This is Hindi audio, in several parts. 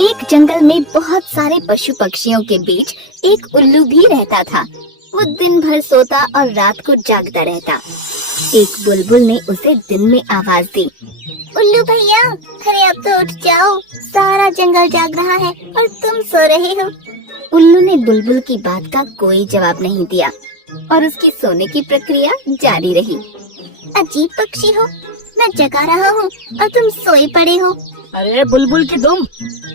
एक जंगल में बहुत सारे पशु पक्षियों के बीच एक उल्लू भी रहता था। वो दिन भर सोता और रात को जागता रहता। एक बुलबुल ने उसे दिन में आवाज दी, उल्लू भैया, अरे अब तो उठ जाओ, सारा जंगल जाग रहा है और तुम सो रहे हो। उल्लू ने बुलबुल की बात का कोई जवाब नहीं दिया और उसकी सोने की प्रक्रिया जारी रही। अजीब पक्षी हो, मैं जगा रहा हूँ और तुम सोए पड़े हो। अरे बुलबुल की दुम,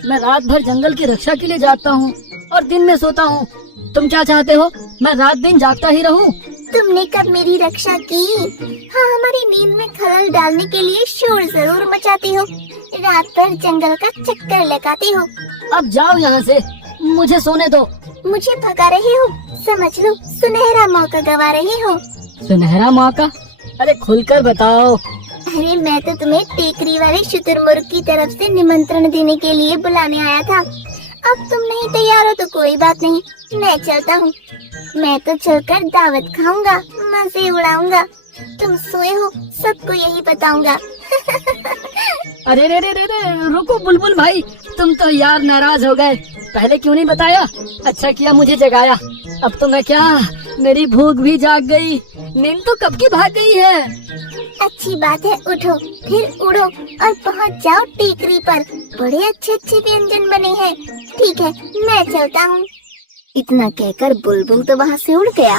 मैं रात भर जंगल की रक्षा के लिए जागता हूँ और दिन में सोता हूँ। तुम क्या चाहते हो, मैं रात दिन जागता ही रहूँ? तुमने कब मेरी रक्षा की? हाँ, हमारी नींद में खलल डालने के लिए शोर जरूर मचाते हो, रात भर जंगल का चक्कर लगाते हो। अब जाओ यहाँ से, मुझे सोने दो। मुझे भगा रहे हो? समझ लो सुनहरा मौका गवा रहे हो। सुनहरा मौका? अरे खुलकर बताओ। अरे मैं तो तुम्हें टेकरी वाले शुतुरमुर्ग की तरफ से निमंत्रण देने के लिए बुलाने आया था। अब तुम नहीं तैयार हो तो कोई बात नहीं, मैं चलता हूँ। मैं तो चलकर दावत खाऊंगा, मजे उड़ाऊंगा। तुम सोए हो, सबको यही बताऊंगा। अरे रे रे रे रे, रुको बुलबुल भाई, तुम तो यार नाराज हो गए। पहले क्यों नहीं बताया? अच्छा किया मुझे जगाया। अब तो मैं क्या, मेरी भूख भी जाग गई। नींद तो कब की भाग गई है। अच्छी बात है, उठो फिर उड़ो और पहुंच जाओ टेकरी पर। बड़े अच्छे अच्छे व्यंजन बने हैं। ठीक है, मैं चलता हूँ। इतना कहकर बुलबुल तो वहाँ से उड़ गया,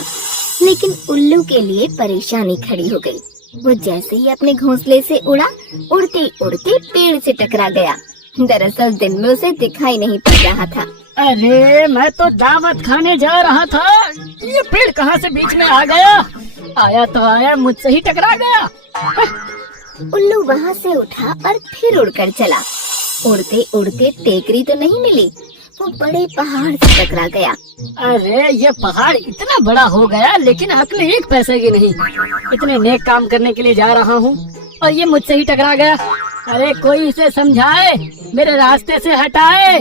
लेकिन उल्लू के लिए परेशानी खड़ी हो गई। वो जैसे ही अपने घोंसले से उड़ा, उड़ते उड़ते पेड़ से टकरा गया। दरअसल दिन में उसे दिखाई नहीं पड़ रहा था। अरे मैं तो दावत खाने जा रहा था, ये पेड़ कहाँ से बीच में आ गया? आया तो आया, मुझसे ही टकरा गया। उल्लू वहाँ से उठा और फिर उड़कर चला। उड़ते उड़ते टेकरी तो नहीं मिली, वो बड़े पहाड़ से टकरा गया। अरे ये पहाड़ इतना बड़ा हो गया, लेकिन अक्ल एक पैसे की नहीं। इतने नेक काम करने के लिए जा रहा हूँ और ये मुझसे ही टकरा गया। अरे कोई इसे समझाए, मेरे रास्ते से हटाए।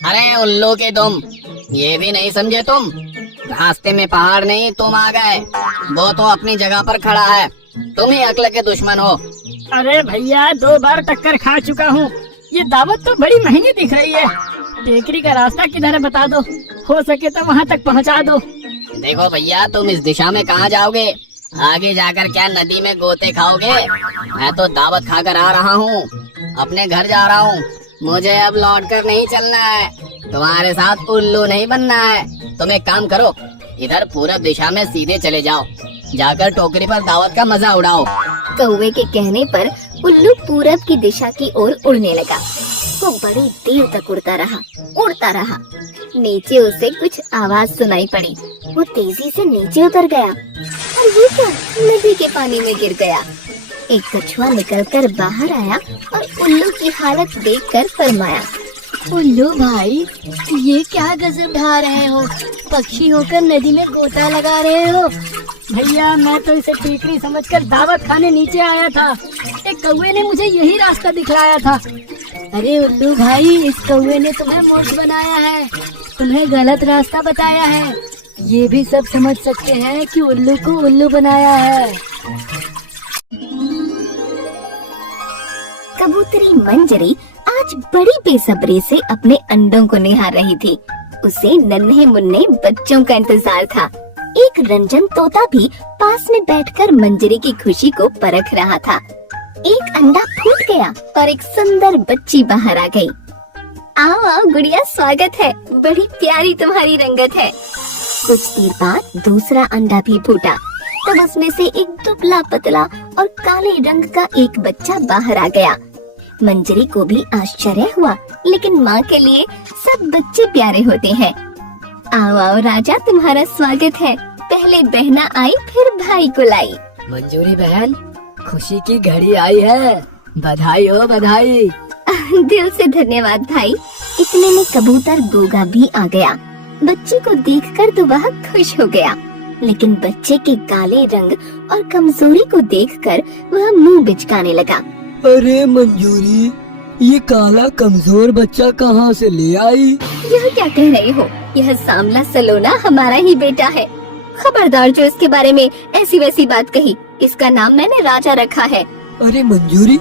अरे उल्लू के तुम, ये भी नहीं समझे तुम? रास्ते में पहाड़ नहीं, तुम आ गए। वो तो अपनी जगह पर खड़ा है, तुम ही अक्ल के दुश्मन हो। अरे भैया, 2 बार टक्कर खा चुका हूँ। ये दावत तो बड़ी महंगी दिख रही है। टेकरी का रास्ता किधर है बता दो, हो सके तो वहाँ तक पहुँचा दो। देखो भैया, तुम इस दिशा में कहाँ जाओगे? आगे जाकर क्या नदी में गोते खाओगे? मैं तो दावत खाकर आ रहा हूँ, अपने घर जा रहा हूँ। मुझे अब लौटकर नहीं चलना है, तुम्हारे साथ उल्लू नहीं बनना है। तुम एक काम करो, इधर पूरब दिशा में सीधे चले जाओ, जाकर टोकरी पर दावत का मजा उड़ाओ। कौवे के कहने पर उल्लू पूरब की दिशा की ओर उड़ने लगा। वो बड़ी देर तक उड़ता रहा। नीचे उसे कुछ आवाज सुनाई पड़ी। वो तेजी से नीचे उतर गया और वो क्या, नदी के पानी में गिर गया। एक कछुआ निकलकर बाहर आया और उल्लू की हालत देखकर फरमाया, उल्लू भाई, ये क्या गजब ढा रहे हो? पक्षी होकर नदी में गोता लगा रहे हो? भैया मैं तो इसे टेकरी समझकर दावत खाने नीचे आया था। एक कौवे ने मुझे यही रास्ता दिखलाया था। अरे उल्लू भाई, इस कौवे ने तुम्हें मूर्ख बनाया है, तुम्हें गलत रास्ता बताया है। ये भी सब समझ सकते हैं कि उल्लू को उल्लू बनाया है। कबूतरी मंजरी आज बड़ी बेसब्री से अपने अंडों को निहार रही थी। उसे नन्हे मुन्ने बच्चों का इंतजार था। एक रंजन तोता भी पास में बैठकर मंजरी की खुशी को परख रहा था। एक अंडा फूट गया और एक सुंदर बच्ची बाहर आ गई। आओ आओ गुड़िया, स्वागत है, बड़ी प्यारी तुम्हारी रंगत है। कुछ देर बाद दूसरा अंडा भी फूटा, तब उसमें से एक दुबला पतला और काले रंग का एक बच्चा बाहर आ गया। मंजरी को भी आश्चर्य हुआ, लेकिन माँ के लिए सब बच्चे प्यारे होते हैं। आओ आओ राजा, तुम्हारा स्वागत है। पहले बहना आई, फिर भाई को लाई। मंजूरी बहन, खुशी की घड़ी आई है, बधाई हो बधाई। दिल से धन्यवाद भाई। इतने में कबूतर गोगा भी आ गया। बच्चे को देखकर तो वह खुश हो गया, लेकिन बच्चे के काले रंग और कमजोरी को देखकर वह मुंह बिचकाने लगा। अरे मंजूरी, ये काला कमजोर बच्चा कहाँ से ले आई? यह क्या कह रहे हो? यह सांवला सलोना हमारा ही बेटा है। खबरदार जो इसके बारे में ऐसी वैसी बात कही। इसका नाम मैंने राजा रखा है। अरे मंजूरी,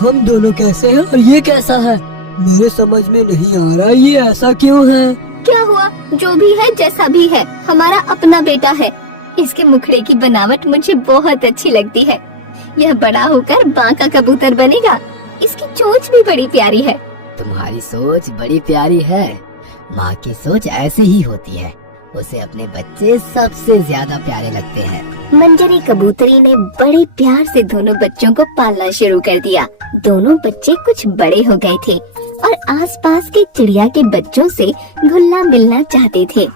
हम दोनों कैसे हैं और ये कैसा है? मेरे समझ में नहीं आ रहा ये ऐसा क्यों है। क्या हुआ, जो भी है जैसा भी है, हमारा अपना बेटा है। इसके मुखड़े की बनावट मुझे बहुत अच्छी लगती है। यह बड़ा होकर बांका कबूतर बनेगा। इसकी चोंच भी बड़ी प्यारी है। तुम्हारी सोच बड़ी प्यारी है। माँ की सोच ऐसी ही होती है। उसे अपने बच्चे सबसे ज्यादा प्यारे लगते हैं। मंजरी कबूतरी ने बड़े प्यार से दोनों बच्चों को पालना शुरू कर दिया। दोनों बच्चे कुछ बड़े हो गए थे और आसपास के चिड़िया के बच्चों से घुलना मिलना चाहते थे।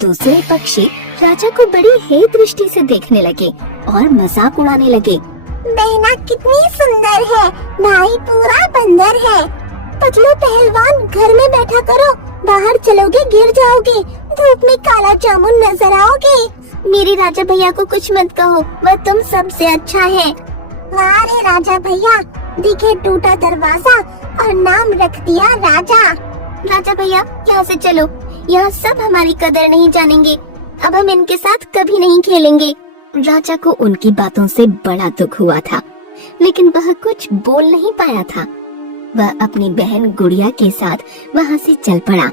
दूसरे पक्षी राजा को बड़ी हे दृष्टि से देखने लगे और मजाक उड़ाने लगे। बहना कितनी सुंदर है, भाई पूरा बंदर है। पतलू पहलवान घर में बैठा करो, बाहर चलोगे गिर जाओगे, धूप में काला जामुन नजर आओगे। मेरे राजा भैया को कुछ मत कहो, वह तुम सबसे अच्छा है। वाह रे राजा भैया, दिखे टूटा दरवाजा और नाम रख दिया राजा। राजा भैया यहाँ से चलो, यहाँ सब हमारी कदर नहीं जानेंगे। अब हम इनके साथ कभी नहीं खेलेंगे। राजा को उनकी बातों से बड़ा दुख हुआ था, लेकिन वह कुछ बोल नहीं पाया था। वह अपनी बहन गुड़िया के साथ वहाँ से चल पड़ा।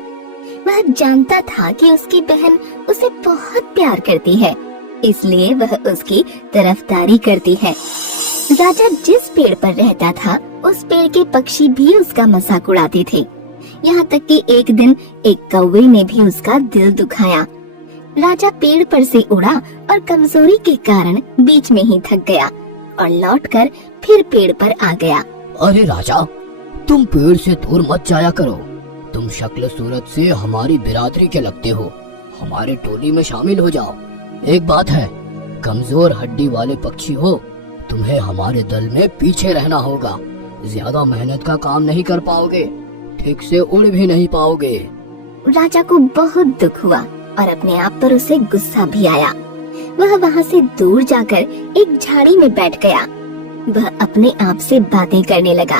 वह जानता था कि उसकी बहन उसे बहुत प्यार करती है, इसलिए वह उसकी तरफदारी करती है। राजा जिस पेड़ पर रहता था, उस पेड़ के पक्षी भी उसका मजाक उड़ाते थे। यहाँ तक कि एक दिन एक कौवे ने भी उसका दिल दुखाया। राजा पेड़ पर से उड़ा और कमजोरी के कारण बीच में ही थक गया और लौटकर फिर पेड़ पर आ गया। अरे राजा, तुम पेड़ से दूर मत जाया करो। तुम शक्ल सूरत से हमारी बिरादरी के लगते हो। हमारे टोली में शामिल हो जाओ। एक बात है, कमजोर हड्डी वाले पक्षी हो, तुम्हें हमारे दल में पीछे रहना होगा। ज्यादा मेहनत का काम नहीं कर पाओगे, ठीक से उड़ भी नहीं पाओगे। राजा को बहुत दुख हुआ और अपने आप पर उसे गुस्सा भी आया। वह वहाँ से दूर जाकर एक झाड़ी में बैठ गया। वह अपने आप से बातें करने लगा।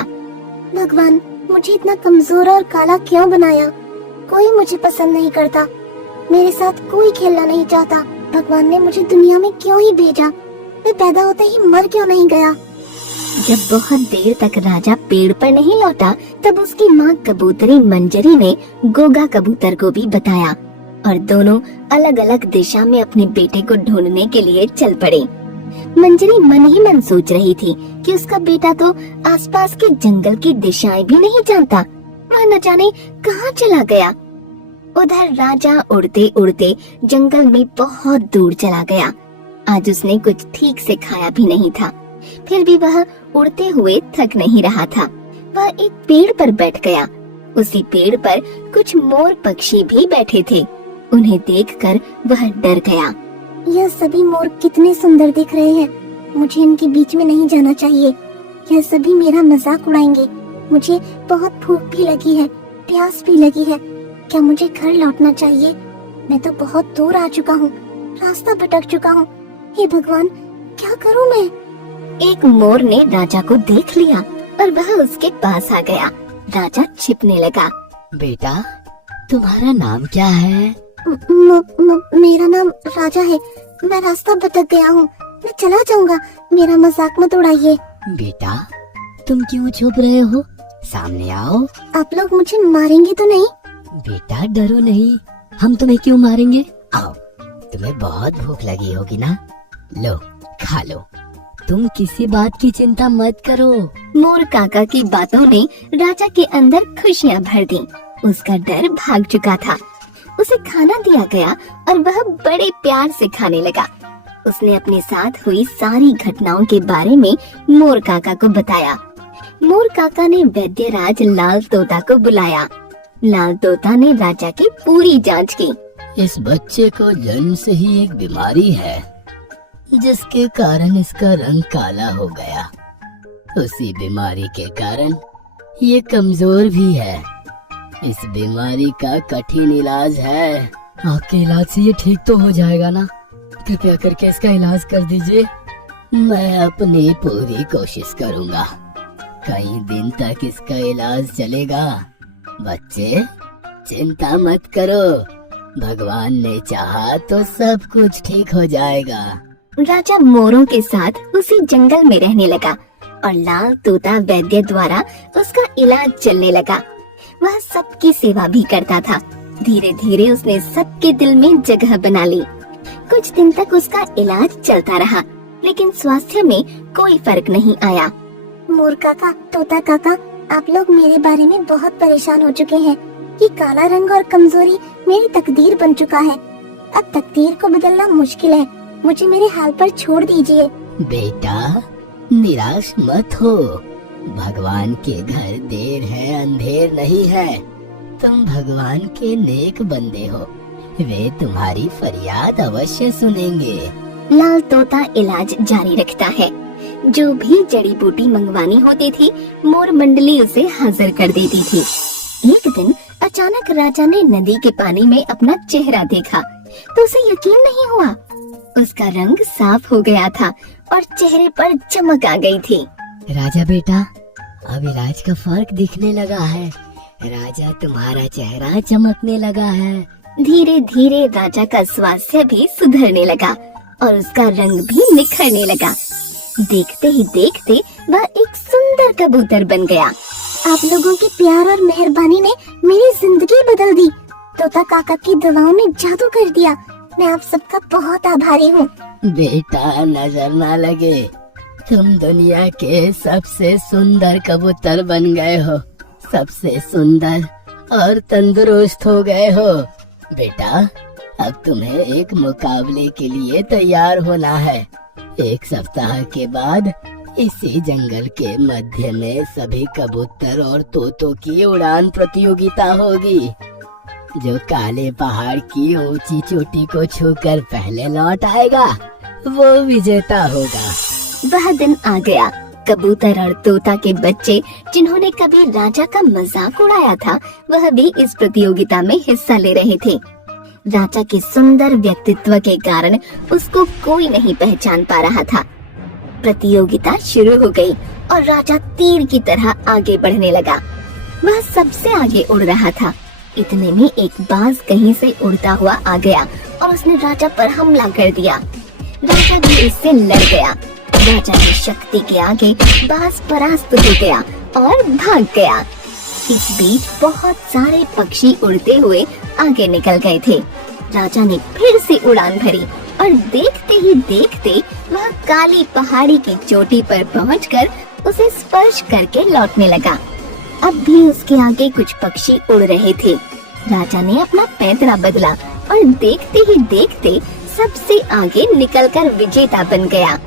भगवान, मुझे इतना कमजोर और काला क्यों बनाया? कोई मुझे पसंद नहीं करता, मेरे साथ कोई खेलना नहीं चाहता। भगवान ने मुझे दुनिया में क्यों ही भेजा? मैं पैदा होते ही मर क्यों नहीं गया? जब बहुत देर तक राजा पेड़ पर नहीं लौटा, तब उसकी माँ कबूतरी मंजरी ने गोगा कबूतर को भी बताया और दोनों अलग अलग दिशा में अपने बेटे को ढूंढने के लिए चल पड़े। मंजरी मन ही मन सोच रही थी कि उसका बेटा तो आसपास के जंगल की दिशाएं भी नहीं जानता, वह न जाने कहाँ चला गया। उधर राजा उड़ते उड़ते जंगल में बहुत दूर चला गया। आज उसने कुछ ठीक से खाया भी नहीं था, फिर भी वह उड़ते हुए थक नहीं रहा था। वह एक पेड़ पर बैठ गया। उसी पेड़ पर कुछ मोर पक्षी भी बैठे थे। उन्हें देखकर वह डर गया। यह सभी मोर कितने सुंदर दिख रहे हैं, मुझे इनके बीच में नहीं जाना चाहिए। यह सभी मेरा मजाक उड़ाएंगे। मुझे बहुत भूख भी लगी है, प्यास भी लगी है। क्या मुझे घर लौटना चाहिए? मैं तो बहुत दूर आ चुका हूँ, रास्ता भटक चुका हूँ। हे भगवान, क्या करूँ मैं? एक मोर ने राजा को देख लिया और वह उसके पास आ गया। राजा छिपने लगा। बेटा, तुम्हारा नाम क्या है? मेरा नाम राजा है। मैं रास्ता भटक गया हूँ, मैं चला जाऊंगा, मेरा मजाक मत उड़ाइए। बेटा, तुम क्यों छुप रहे हो? सामने आओ। आप लोग मुझे मारेंगे तो नहीं? बेटा डरो नहीं, हम तुम्हें क्यों मारेंगे? आओ, तुम्हें बहुत भूख लगी होगी ना, लो खा लो। तुम किसी बात की चिंता मत करो। मोर काका की बातों ने राजा के अंदर खुशियाँ भर दी। उसका डर भाग चुका था। उसे खाना दिया गया और वह बड़े प्यार से खाने लगा। उसने अपने साथ हुई सारी घटनाओं के बारे में मोर काका को बताया। मोर काका ने वैद्यराज लाल तोता को बुलाया। लाल तोता ने राजा की पूरी जांच की। इस बच्चे को जन्म से ही एक बीमारी है, जिसके कारण इसका रंग काला हो गया। उसी बीमारी के कारण ये कमजोर भी है। इस बीमारी का कठिन इलाज है। आपके इलाज से ये ठीक तो हो जाएगा ना? कृपया करके इसका इलाज कर दीजिए। मैं अपनी पूरी कोशिश करूँगा। कई दिन तक इसका इलाज चलेगा। बच्चे, चिंता मत करो, भगवान ने चाहा तो सब कुछ ठीक हो जाएगा। राजा मोरों के साथ उसी जंगल में रहने लगा और लाल तोता वैद्य द्वारा उसका इलाज चलने लगा। वह सबकी सेवा भी करता था। धीरे धीरे उसने सबके दिल में जगह बना ली। कुछ दिन तक उसका इलाज चलता रहा, लेकिन स्वास्थ्य में कोई फर्क नहीं आया। मोर काका, तोता काका, आप लोग मेरे बारे में बहुत परेशान हो चुके हैं। ये काला रंग और कमजोरी मेरी तकदीर बन चुका है। अब तकदीर को बदलना मुश्किल है। मुझे मेरे हाल पर छोड़ दीजिए। बेटा, निराश मत हो। भगवान के घर देर है अंधेर नहीं है। तुम भगवान के नेक बंदे हो, वे तुम्हारी फरियाद अवश्य सुनेंगे। लाल तोता इलाज जारी रखता है। जो भी जड़ी बूटी मंगवानी होती थी, मोर मंडली उसे हाजिर कर देती थी। एक दिन अचानक राजा ने नदी के पानी में अपना चेहरा देखा तो उसे यकीन नहीं हुआ। उसका रंग साफ हो गया था और चेहरे पर चमक आ गई थी। राजा बेटा, अब इलाज का फर्क दिखने लगा है। राजा, तुम्हारा चेहरा चमकने लगा है। धीरे धीरे राजा का स्वास्थ्य भी सुधरने लगा और उसका रंग भी निखरने लगा। देखते ही देखते वह एक सुंदर कबूतर बन गया। आप लोगों के प्यार और मेहरबानी ने मेरी जिंदगी बदल दी। तोता काका की दवाओं ने जादू कर दिया। मैं आप सबका बहुत आभारी हूँ। बेटा, नजर ना लगे, तुम दुनिया के सबसे सुंदर कबूतर बन गए हो। सबसे सुंदर और तंदुरुस्त हो गए हो। बेटा, अब तुम्हें एक मुकाबले के लिए तैयार होना है। 1 सप्ताह के बाद इसी जंगल के मध्य में सभी कबूतर और तोतों की उड़ान प्रतियोगिता होगी। जो काले पहाड़ की ऊंची चोटी को छूकर पहले लौट आएगा, वो विजेता होगा। वह दिन आ गया। कबूतर और तोता के बच्चे जिन्होंने कभी राजा का मजाक उड़ाया था, वह भी इस प्रतियोगिता में हिस्सा ले रहे थे। राजा के सुंदर व्यक्तित्व के कारण उसको कोई नहीं पहचान पा रहा था। प्रतियोगिता शुरू हो गई और राजा तीर की तरह आगे बढ़ने लगा। वह सबसे आगे उड़ रहा था। इतने में एक बाज कहीं से उड़ता हुआ आ गया और उसने राजा पर हमला कर दिया। राजा भी इससे लड़ गया। राजा की शक्ति के आगे बाज परास्त हो गया और भाग गया। इस बीच बहुत सारे पक्षी उड़ते हुए आगे निकल गए थे। राजा ने फिर से उड़ान भरी और देखते ही देखते वह काली पहाड़ी की चोटी पर पहुंचकर उसे स्पर्श करके लौटने लगा। अब भी उसके आगे कुछ पक्षी उड़ रहे थे। राजा ने अपना पैंतरा बदला और देखते ही देखते सबसे आगे निकलकर विजेता बन गया।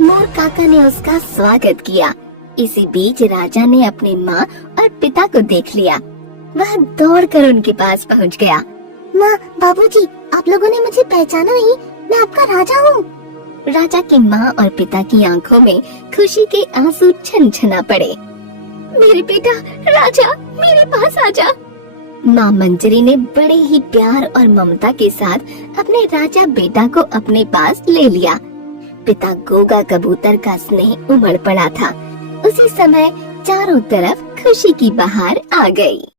मोर काका ने उसका स्वागत किया। इसी बीच राजा ने अपनी माँ और पिता को देख लिया। वह दौड़कर उनके पास पहुँच गया। माँ, बाबूजी, आप लोगों ने मुझे पहचाना नहीं? मैं आपका राजा हूँ। राजा की माँ और पिता की आंखों में खुशी के आंसू छनछना पड़े। मेरे बेटा राजा, मेरे पास आजा। माँ मंजरी ने बड़े ही प्यार और ममता के साथ अपने राजा बेटा को अपने पास ले लिया। पिता गोगा कबूतर का स्नेह उमड़ पड़ा था। उसी समय चारों तरफ खुशी की बहार आ गई।